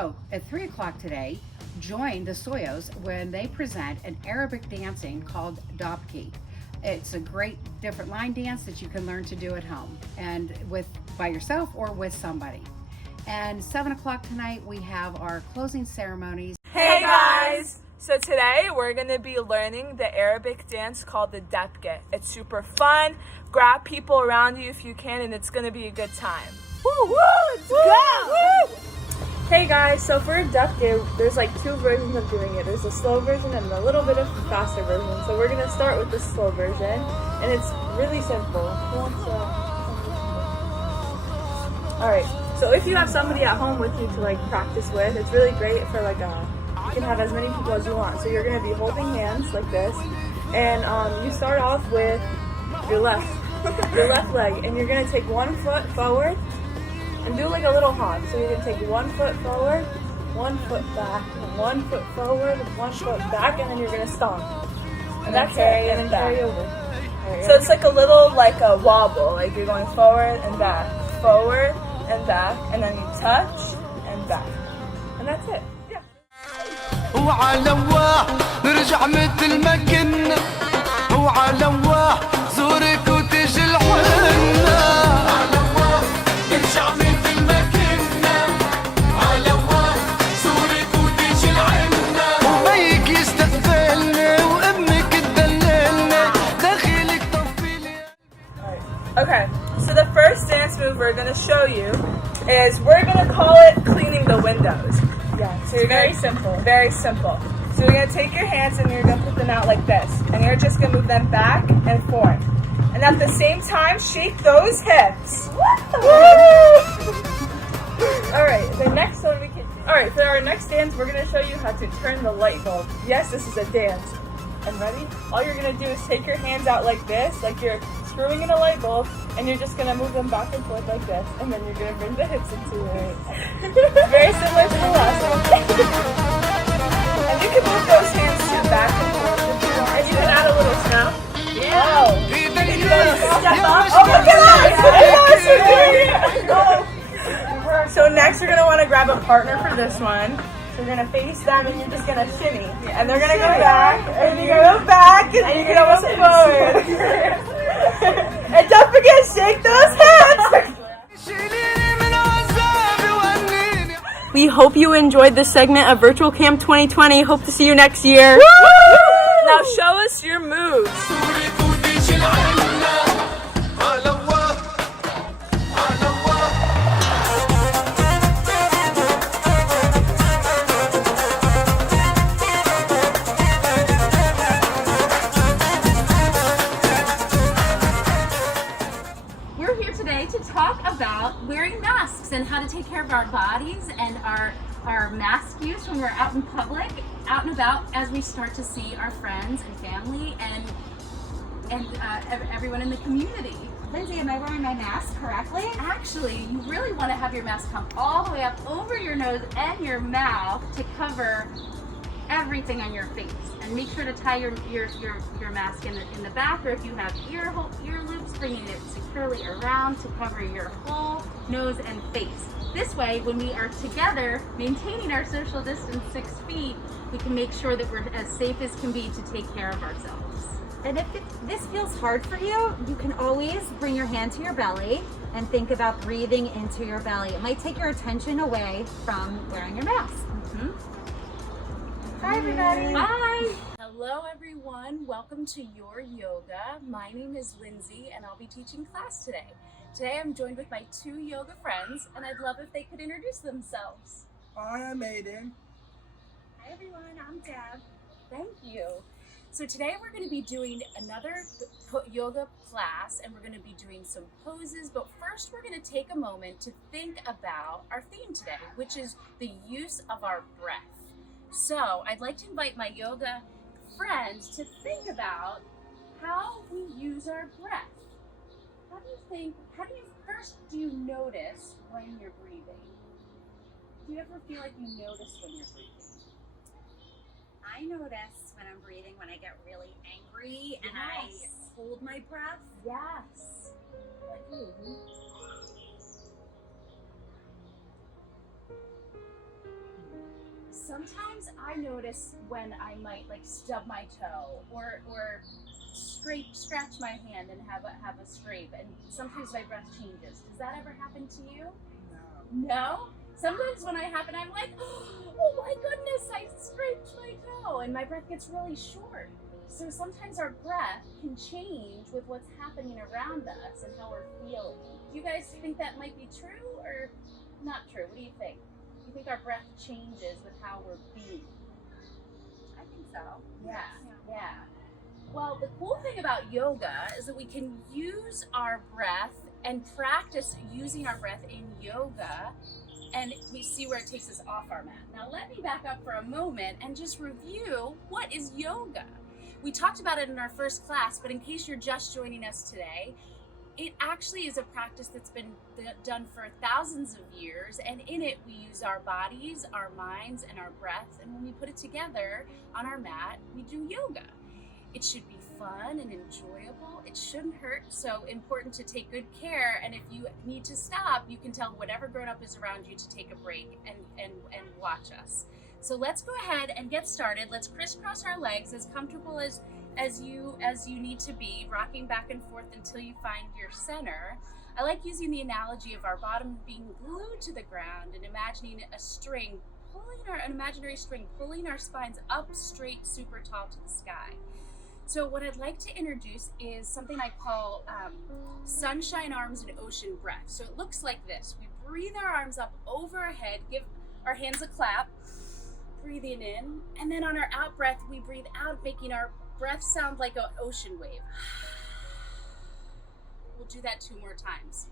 So at 3 o'clock today, join the SOYOs when they present an Arabic dancing called Dabke. It's a great different line dance that you can learn to do at home and by yourself or with somebody. And 7 o'clock tonight, we have our closing ceremonies. Hey guys! So today we're going to be learning the Arabic dance called the Dabke. It's super fun. Grab people around you if you can, and it's going to be a good time. Woo! Woo! Let's go! Woo! Hey guys, so for Dabke, there's like two versions of doing it. There's a slow version and a little bit of a faster version. So we're going to start with the slow version, and it's really simple. Alright, so if you have somebody at home with you to like practice with, it's really great for like you can have as many people as you want. So you're going to be holding hands like this, and you start off with your left leg, and you're going to take 1 foot forward and do like a little hop. So you're going to take 1 foot forward, 1 foot back, 1 foot forward, 1 foot back, and then you're going to stomp. And that's carry and then carry over. Right, so it's like a little like a wobble, like you're going forward and back, and then you touch and back. And that's it. Yeah. وعلى نرجع مثل ما كنا وعلى زورك وتجي الحنة على نرجع مثل ما كنا على زورك وتجي الحنة وبيك يستقبلنا وامك تدللنا داخلك طفلي. Okay, so the first dance move we're going to show you is we're going to call it cleaning the windows. Yeah, so you're very simple. Very simple. So you're going to take your hands and you're going to put them out like this. And you're just going to move them back and forth. And at the same time, shake those hips. Alright, the next one we can... Alright, for our next dance, we're going to show you how to turn the light bulb. Yes, this is a dance. And ready? All you're going to do is take your hands out like this, like you're screwing in a light bulb, and you're just going to move them back and forth like this, and then you're going to bring the hips into it. It's very similar to the last one. And you can move those hands too, back and forth if you want. And you can add a little snap. Yeah. Oh. Step up. Oh, look at us! So next you're going to want to grab a partner for this one. So you're going to face them and you're just going to shimmy. And they're going to go back, and you're going to go back, and you're going to go forward. And don't forget, shake those hands! We hope you enjoyed this segment of Virtual Camp 2020. Hope to see you next year. Woo! Now show us your moves. Wearing masks and how to take care of our bodies and our mask use when we're out in public, out and about, as we start to see our friends and family and everyone in the community. Lindsay, am I wearing my mask correctly? Actually, you really want to have your mask come all the way up over your nose and your mouth to cover everything on your face. And make sure to tie your mask in the back, or if you have ear loops, bringing it securely around to cover your whole nose and face. This way, when we are together, maintaining our social distance 6 feet, we can make sure that we're as safe as can be to take care of ourselves. And if this feels hard for you, you can always bring your hand to your belly and think about breathing into your belly. It might take your attention away from wearing your mask. Bye, everybody. Bye. Hello, everyone. Welcome to Your Yoga. My name is Lindsay, and I'll be teaching class today. Today, I'm joined with my 2 yoga friends, and I'd love if they could introduce themselves. Hi, I'm Aiden. Hi, everyone. I'm Deb. Thank you. So today, we're going to be doing another yoga class, and we're going to be doing some poses. But first, we're going to take a moment to think about our theme today, which is the use of our breath. So I'd like to invite my yoga friends to think about how we use our breath. First do you notice when you're breathing? Do you ever feel like you notice when you're breathing? I notice when I'm breathing when I get really angry and I hold my breath. Yes. sometimes I notice when I might like stub my toe or scratch my hand and have a scrape, and sometimes my breath changes. Does that ever happen to you? No? Sometimes when it happens, I'm like, oh my goodness, I scraped my toe, and my breath gets really short. So sometimes our breath can change with what's happening around us and how we're feeling. Do you guys think that might be true or not true? What do you think? Do you think our breath changes with how we're being? I think so. Yeah. Well, the cool thing about yoga is that we can use our breath and practice using our breath in yoga, and we see where it takes us off our mat. Now let me back up for a moment and just review what is yoga. We talked about it in our first class, but in case you're just joining us today, it actually is a practice that's been done for thousands of years, and in it we use our bodies, our minds, and our breath, and when we put it together on our mat, we do yoga. It should be fun and enjoyable. It shouldn't hurt, so important to take good care, and if you need to stop, you can tell whatever grown-up is around you to take a break and watch us. So let's go ahead and get started. Let's crisscross our legs as comfortable as you need to be, rocking back and forth until you find your center. I like using the analogy of our bottom being glued to the ground and imagining an imaginary string pulling our spines up straight, super tall to the sky. So what I'd like to introduce is something I call sunshine arms and ocean breath. So it looks like this. We breathe our arms up over our head, give our hands a clap, breathing in, and then on our out breath, we breathe out, making our breath sound like an ocean wave. We'll do that 2 more times.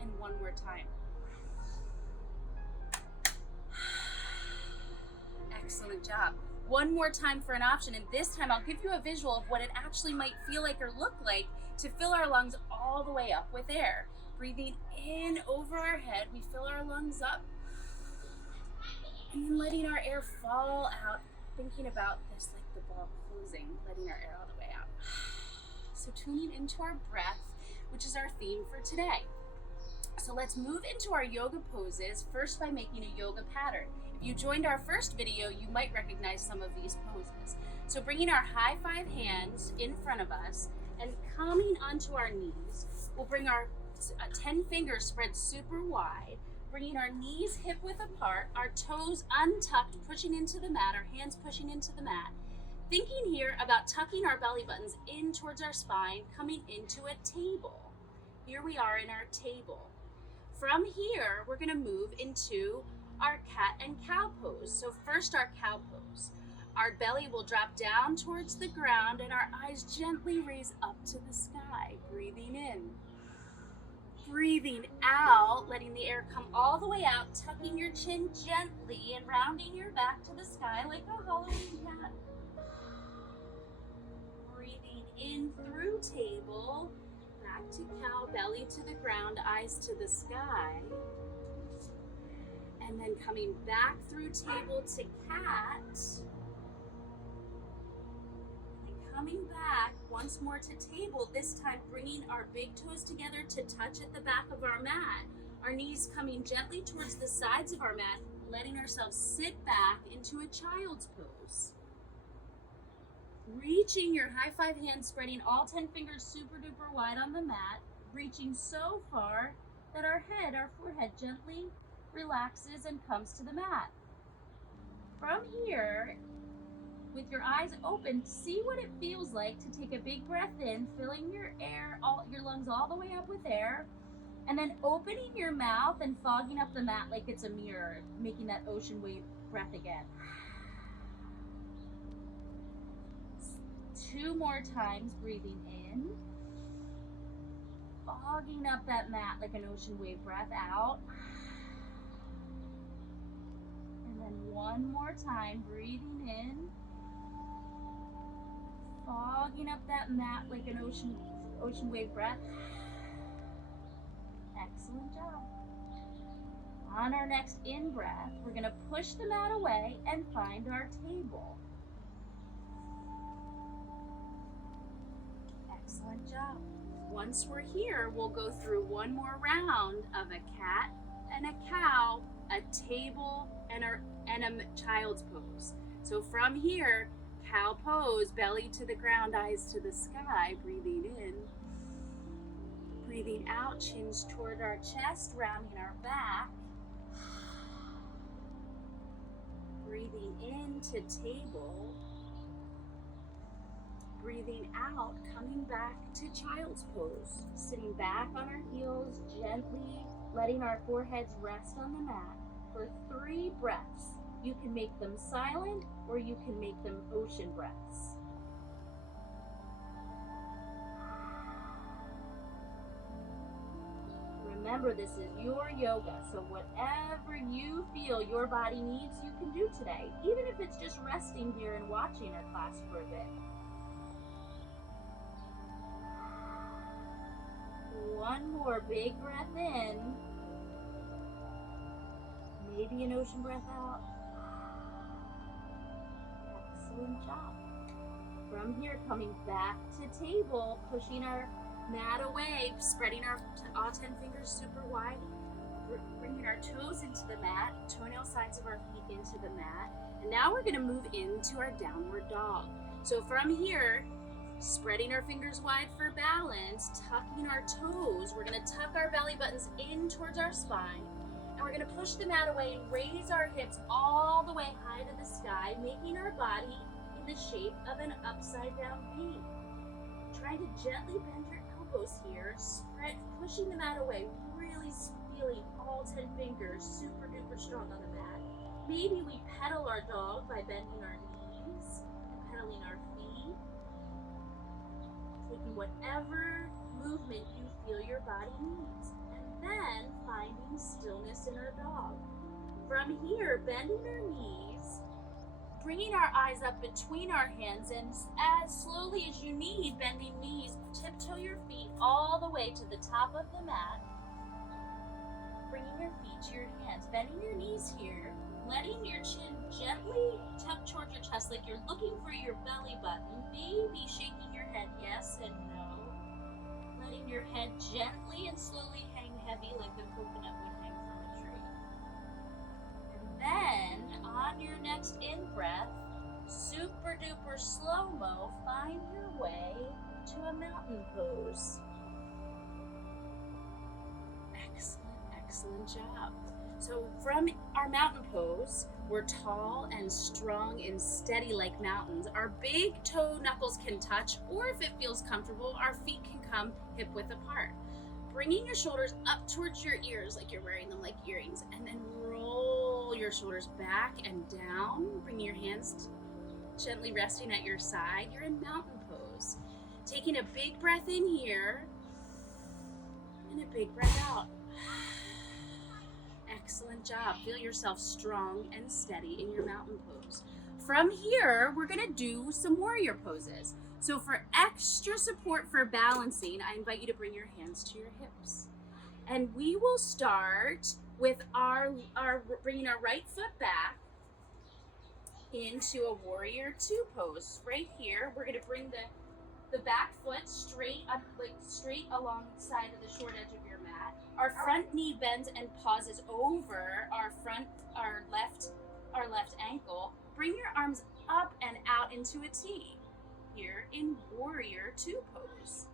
And 1 more time. Excellent job. 1 more time for an option, and this time I'll give you a visual of what it actually might feel like or look like to fill our lungs all the way up with air. Breathing in over our head, we fill our lungs up, and then letting our air fall out, thinking about this like the ball closing, letting our air all the way out. So tuning into our breath, which is our theme for today. So let's move into our yoga poses, first by making a yoga pattern. If you joined our first video, you might recognize some of these poses. So bringing our high 5 hands in front of us and coming onto our knees, we'll bring our 10 fingers spread super wide, bringing our knees hip width apart, our toes untucked, pushing into the mat, our hands pushing into the mat. Thinking here about tucking our belly buttons in towards our spine, coming into a table. Here we are in our table. From here, we're gonna move into our cat and cow pose. So first our cow pose. Our belly will drop down towards the ground and our eyes gently raise up to the sky, breathing in. Breathing out, letting the air come all the way out, tucking your chin gently and rounding your back to the sky like a Halloween cat. Breathing in through table, back to cow, belly to the ground, eyes to the sky. And then coming back through table to cat. Coming back once more to table, this time bringing our big toes together to touch at the back of our mat. Our knees coming gently towards the sides of our mat, letting ourselves sit back into a child's pose. Reaching your high 5 hands, spreading all 10 fingers super duper wide on the mat, reaching so far that our forehead gently relaxes and comes to the mat. From here, with your eyes open, see what it feels like to take a big breath in, filling your lungs all the way up with air, and then opening your mouth and fogging up the mat like it's a mirror, making that ocean wave breath again. 2 more times, breathing in, fogging up that mat like an ocean wave breath out. And then 1 more time, breathing in, fogging up that mat like an ocean wave breath. Excellent job. On our next in breath, we're going to push the mat away and find our table. Excellent job. Once we're here, we'll go through one more round of a cat and a cow, a table, and a child's pose. So from here, cow pose, belly to the ground, eyes to the sky, breathing in. Breathing out, chins toward our chest, rounding our back. Breathing into table. Breathing out, coming back to child's pose. Sitting back on our heels, gently letting our foreheads rest on the mat for 3 breaths. You can make them silent or you can make them ocean breaths. Remember, this is your yoga, so whatever you feel your body needs, you can do today, even if it's just resting here and watching our class for a bit. One more big breath in. Maybe an ocean breath out. Excellent job. From here, coming back to table, pushing our mat away, spreading our all 10 fingers super wide, bringing our toes into the mat, toenail sides of our feet into the mat. And now we're gonna move into our downward dog. So from here, spreading our fingers wide for balance, tucking our toes. We're gonna tuck our belly buttons in towards our spine. And we're gonna push the mat away and raise our hips all the way high to the sky, making our body in the shape of an upside down V. Trying to gently bend your elbows here, spread, pushing the mat away, really feeling all 10 fingers super duper strong on the mat. Maybe we pedal our dog by bending our knees, pedaling our feet, taking whatever movement you feel your body needs, and then finding stillness in our dog. From here, bending our knees, bringing our eyes up between our hands, and as slowly as you need, bending knees, tiptoe your feet all the way to the top of the mat, bringing your feet to your hands, bending your knees here, letting your chin gently tuck towards your chest like you're looking for your belly button, maybe shaking your head yes and no, letting your head gently and slowly hang heavy like a coconut would hang from a tree. And then, on your next in-breath, super duper slow-mo, find your way to a mountain pose. Excellent job. So from our mountain pose, we're tall and strong and steady like mountains. Our big toe knuckles can touch, or if it feels comfortable, our feet can come hip width apart. Bringing your shoulders up towards your ears like you're wearing them like earrings, and then roll your shoulders back and down, bringing your hands gently resting at your side. You're in mountain pose. Taking a big breath in here, and a big breath out. Excellent job. Feel yourself strong and steady in your mountain pose. From here, we're gonna do some warrior poses. So for extra support for balancing, I invite you to bring your hands to your hips. And we will start with our bringing our right foot back into a warrior 2 pose. Right here, we're gonna bring the back foot straight up, like straight alongside of the short edge of your mat. Our front knee bends and pauses over our left ankle. Bring your arms up and out into a T here in warrior 2 pose.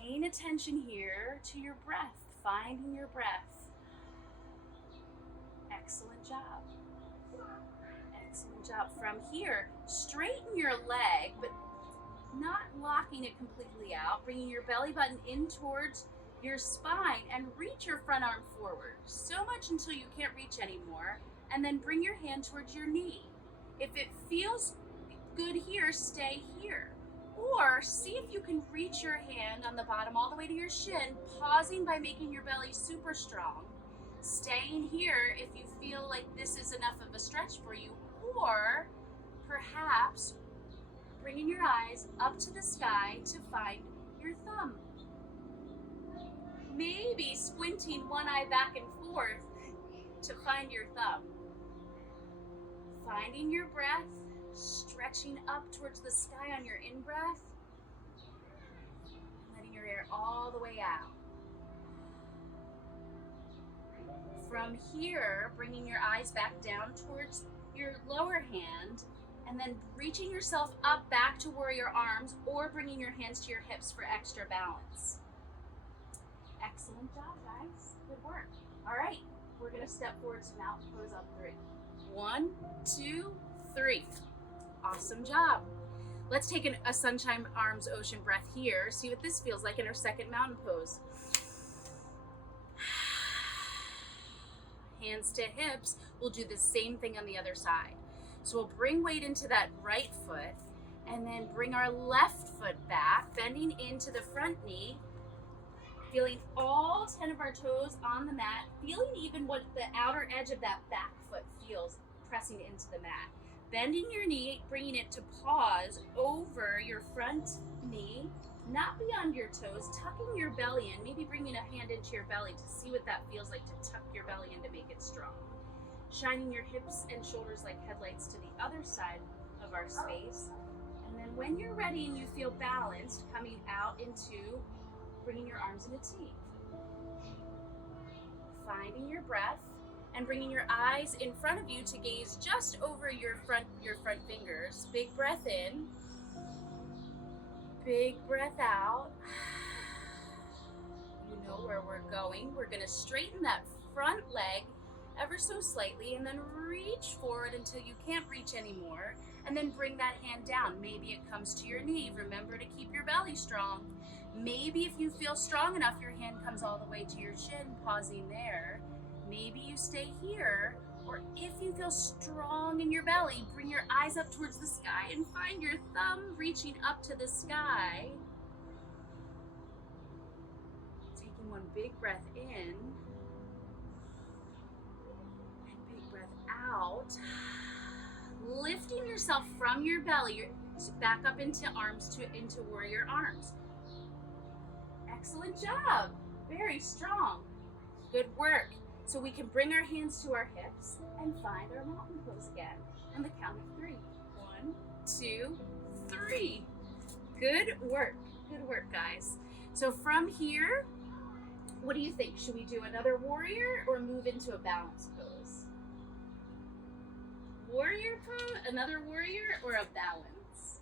Paying attention here to your breath, finding your breath. Excellent job. Excellent job. From here, straighten your leg, but not locking it completely out, bringing your belly button in towards your spine and reach your front arm forward so much until you can't reach anymore, and then bring your hand towards your knee. If it feels good here, stay here. Or see if you can reach your hand on the bottom all the way to your shin, pausing by making your belly super strong. Staying here if you feel like this is enough of a stretch for you, or perhaps bringing your eyes up to the sky to find your thumb. Maybe squinting one eye back and forth to find your thumb. Finding your breath, stretching up towards the sky on your in-breath, From here, bringing your eyes back down towards your lower hand, and then reaching yourself up back to warrior arms, or bringing your hands to your hips for extra balance. Excellent job, guys. Good work. All right, we're gonna step forward to mountain pose on 3. 1, 2, 3. Awesome job. Let's take a sunshine arms ocean breath here. See what this feels like in our second mountain pose. Hands to hips. We'll do the same thing on the other side. So we'll bring weight into that right foot and then bring our left foot back, bending into the front knee, feeling all 10 of our toes on the mat, feeling even what the outer edge of that back foot feels pressing into the mat. Bending your knee, bringing it to pause over your front knee, not beyond your toes, tucking your belly in, maybe bringing a hand into your belly to see what that feels like, to tuck your belly in to make it strong. Shining your hips and shoulders like headlights to the other side of our space. And then when you're ready and you feel balanced, coming out into bringing your arms in a T. Finding your breath and bringing your eyes in front of you to gaze just over your front fingers. Big breath in. Big breath out. You know where we're going. We're gonna straighten that front leg ever so slightly and then reach forward until you can't reach anymore, and then bring that hand down. Maybe it comes to your knee. Remember to keep your belly strong. Maybe if you feel strong enough, your hand comes all the way to your chin, pausing there. Maybe you stay here, or if you feel strong in your belly, bring your eyes up towards the sky and find your thumb reaching up to the sky. Taking one big breath in. Breath out, lifting yourself from your belly back up into arms, into warrior arms. Excellent job. Very strong. Good work. So we can bring our hands to our hips and find our mountain pose again on the count of 3. 1, 2, 3. Good work. Good work, guys. So from here, what do you think? Should we do another warrior or move into a balance pose? Warrior pose, another warrior, or a balance?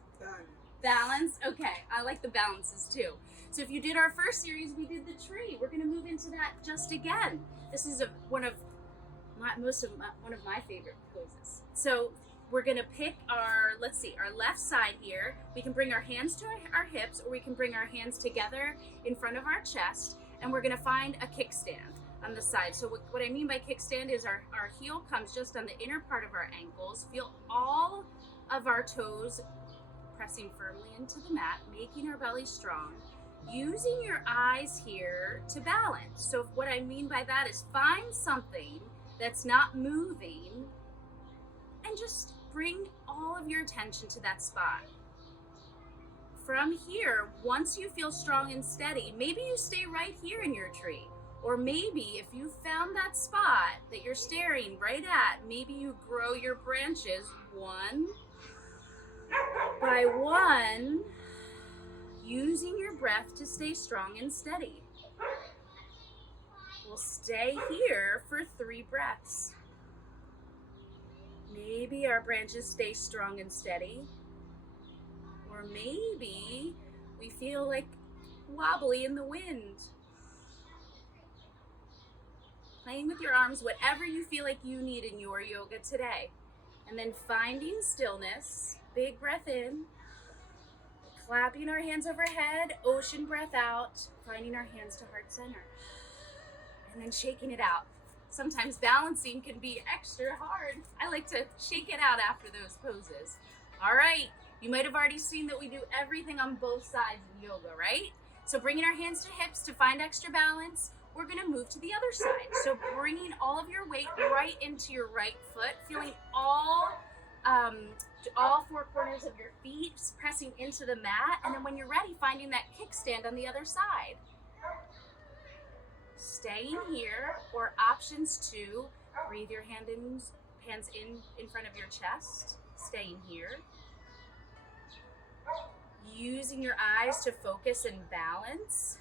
Balance, okay, I like the balances too. So if you did our first series, we did the tree. We're gonna move into that just again. This is one of my favorite poses. So we're gonna pick our left side here. We can bring our hands to our hips, or we can bring our hands together in front of our chest, and we're gonna find a kickstand on the side. So what I mean by kickstand is our heel comes just on the inner part of our ankles. Feel all of our toes pressing firmly into the mat, making our belly strong. Using your eyes here to balance. So what I mean by that is find something that's not moving and just bring all of your attention to that spot. From here, once you feel strong and steady, maybe you stay right here in your tree. Or maybe if you found that spot that you're staring right at, maybe you grow your branches one by one, using your breath to stay strong and steady. We'll stay here for 3 breaths. Maybe our branches stay strong and steady. Or maybe we feel like wobbly in the wind. Playing with your arms, whatever you feel like you need in your yoga today. And then finding stillness, big breath in, clapping our hands overhead, ocean breath out, finding our hands to heart center. And then shaking it out. Sometimes balancing can be extra hard. I like to shake it out after those poses. All right, you might have already seen that we do everything on both sides in yoga, right? So bringing our hands to hips to find extra balance, we're gonna move to the other side. So bringing all of your weight right into your right foot, feeling all 4 corners of your feet pressing into the mat. And then when you're ready, finding that kickstand on the other side. Staying here, or options 2, breathe your hands in front of your chest, staying here. Using your eyes to focus and balance.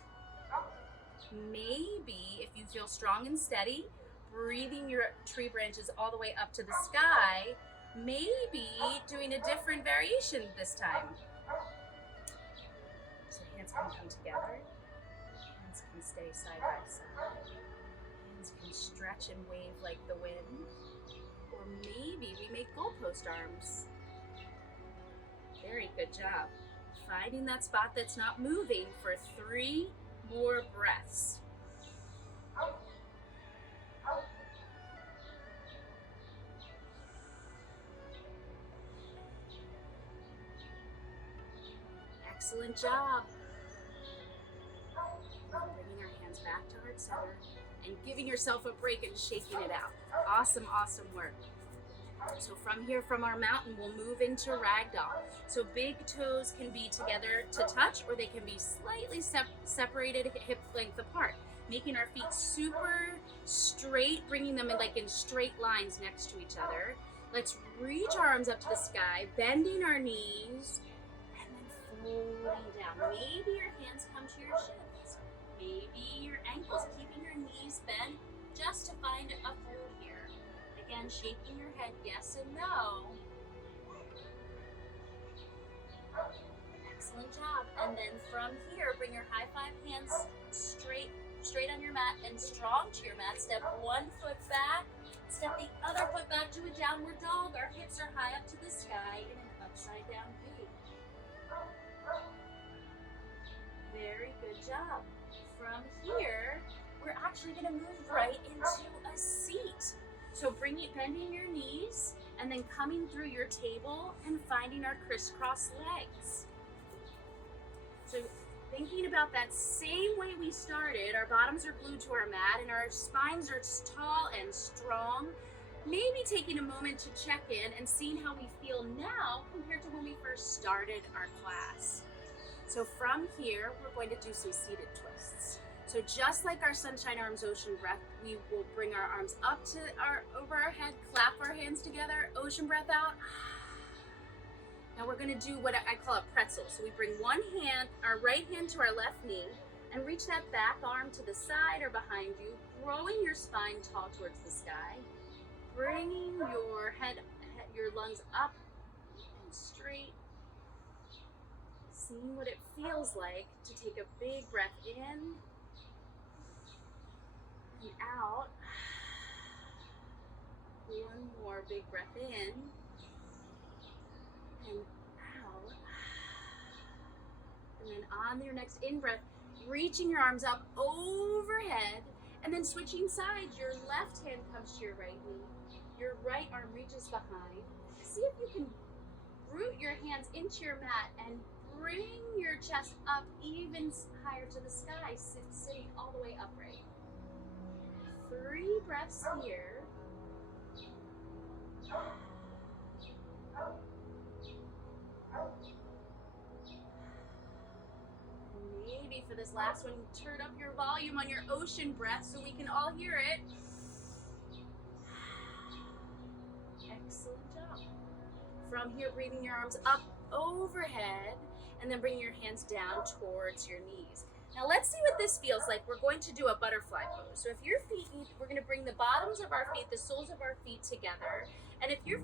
Maybe if you feel strong and steady, breathing your tree branches all the way up to the sky, maybe doing a different variation this time. So hands can come together, hands can stay side by side, hands can stretch and wave like the wind, or maybe we make goalpost arms. Very good job. Finding that spot that's not moving for 3 more breaths. Excellent job. Bringing our hands back to heart center and giving yourself a break and shaking it out. Awesome, awesome work. So from here, from our mountain, we'll move into ragdoll. So big toes can be together to touch, or they can be slightly separated hip length apart, making our feet super straight, bringing them in straight lines next to each other. Let's reach our arms up to the sky, bending our knees, and then floating down. Maybe your hands come to your shins, maybe your ankles, keeping your knees bent just to find a fold here. Again, shaking your head yes and no. Excellent job. And then from here, bring your high five hands straight on your mat and strong to your mat. Step one foot back, step the other foot back to a downward dog. Our hips are high up to the sky in an upside down V. Very good job. From here, we're actually going to move right into a seat. So bending your knees and then coming through your table and finding our crisscross legs. So thinking about that same way we started, our bottoms are glued to our mat and our spines are tall and strong. Maybe taking a moment to check in and seeing how we feel now compared to when we first started our class. So from here, we're going to do some seated twists. So just like our sunshine arms, ocean breath, we will bring our arms up to over our head, clap our hands together, ocean breath out. Now we're gonna do what I call a pretzel. So we bring one hand, our right hand to our left knee, and reach that back arm to the side or behind you, growing your spine tall towards the sky, bringing your your lungs up and straight, seeing what it feels like to take a big breath in and out. One more big breath in and out. And then on your next in-breath, reaching your arms up overhead and then switching sides. Your left hand comes to your right knee. Your right arm reaches behind. See if you can root your hands into your mat and bring your chest up even higher to the sky, sitting all the way upright. 3 breaths here. Maybe for this last one, turn up your volume on your ocean breath so we can all hear it. Excellent job. From here, breathing your arms up overhead and then bring your hands down towards your knees. Now let's see what this feels like. We're going to do a butterfly pose. So if your feet we're going to bring the bottoms of our feet, the soles of our feet together. And if your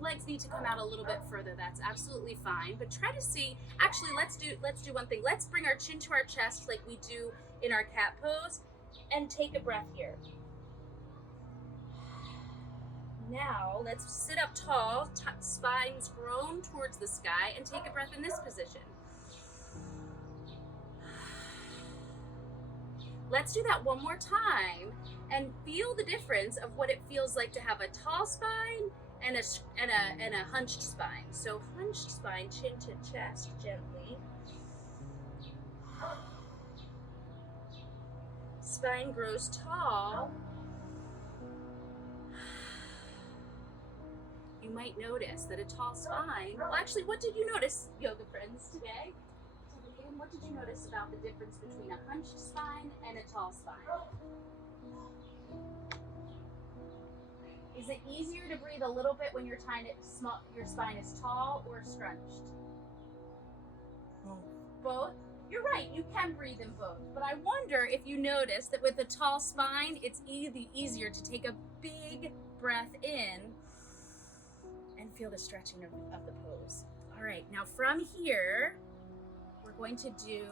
legs need to come out a little bit further, that's absolutely fine. But try to see, actually let's do one thing. Let's bring our chin to our chest like we do in our cat pose and take a breath here. Now let's sit up tall, spines grown towards the sky, and take a breath in this position. Let's do that one more time and feel the difference of what it feels like to have a tall spine and a hunched spine. So hunched spine, chin to chest gently. Spine grows tall. You might notice that a tall spine, well actually, what did you notice, yoga friends, today? What did you notice about the difference between a hunched spine and a tall spine? Is it easier to breathe a little bit when your spine is tall or scrunched? Both? You're right, you can breathe in both, but I wonder if you notice that with a tall spine, it's easier to take a big breath in and feel the stretching of the pose. All right, now from here, we're going to do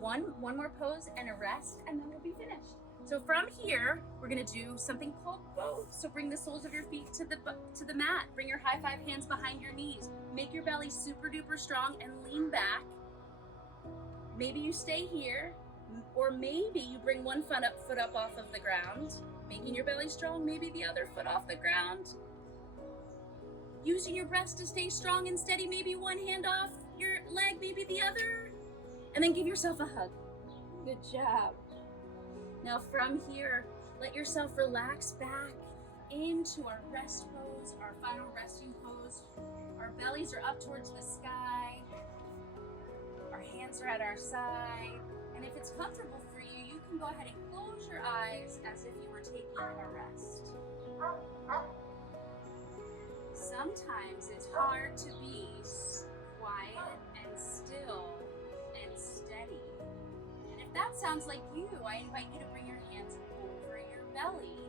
one more pose and a rest, and then we'll be finished. So from here, we're gonna do something called both. So bring the soles of your feet to the mat. Bring your high five hands behind your knees. Make your belly super duper strong and lean back. Maybe you stay here, or maybe you bring one foot up off of the ground, making your belly strong, maybe the other foot off the ground. Using your breath to stay strong and steady, maybe one hand off your leg, maybe the other, and then give yourself a hug. Good job. Now from here, let yourself relax back into our rest pose, our final resting pose. Our bellies are up towards the sky. Our hands are at our side. And if it's comfortable for you, you can go ahead and close your eyes as if you were taking a rest. Sometimes it's hard to be quiet and still and steady. And if that sounds like you, I invite you to bring your hands over your belly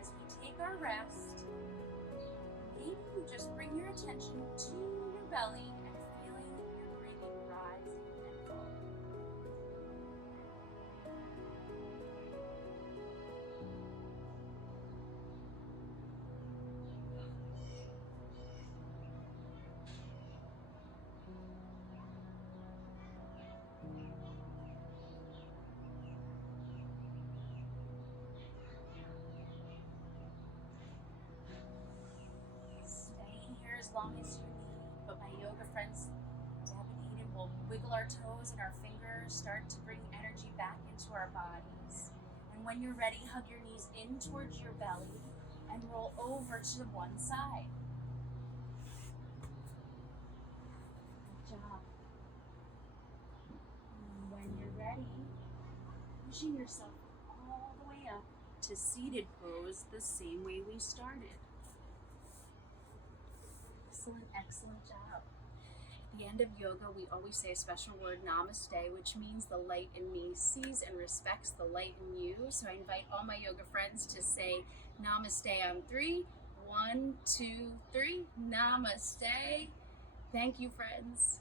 as we take our rest. Maybe you just bring your attention to your belly and feeling your breathing rise and fall. As long as you need, but my yoga friends, 𝗩𝗶𝗿𝗶 will wiggle our toes and our fingers, start to bring energy back into our bodies. And when you're ready, hug your knees in towards your belly and roll over to one side. Good job. And when you're ready, pushing yourself all the way up to seated pose the same way we started. Excellent job. At the end of yoga, we always say a special word, namaste, which means the light in me sees and respects the light in you. So I invite all my yoga friends to say namaste on 3. 1, 2, 3. Namaste. Thank you, friends.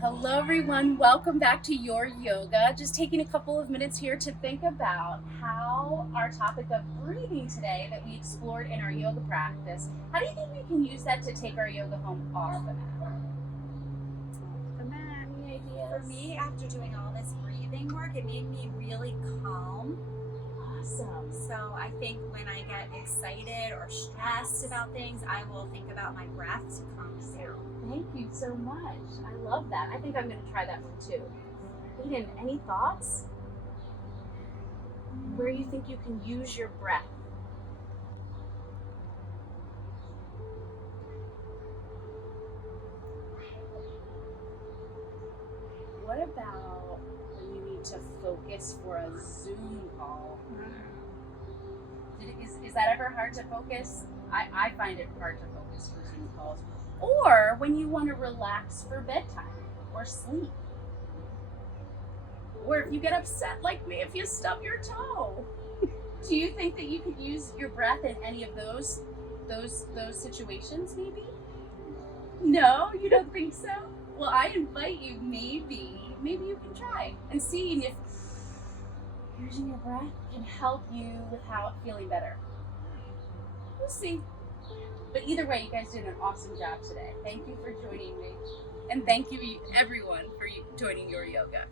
Hello everyone, welcome back to Your Yoga. Just taking a couple of minutes here to think about how our topic of breathing today that we explored in our yoga practice, how do you think we can use that to take our yoga home off the mat? Any ideas? For me, after doing all this breathing work, it made me really calm. Awesome. So I think when I get excited or stressed about things, I will think about my breath to calm me down. Thank you so much. I love that. I think I'm going to try that one too. Eden, any thoughts? Where you think you can use your breath? What about when you need to focus for a Zoom call? Is that ever hard to focus? I find it hard to focus for Zoom calls. Or when you want to relax for bedtime or sleep. Or if you get upset like me if you stub your toe. Do you think that you could use your breath in any of those situations maybe? No, you don't think so? Well, I invite you, maybe you can try and see if using your breath can help you with feeling better. We'll see. But either way, you guys did an awesome job today. Thank you for joining me. And thank you everyone for joining Your Yoga.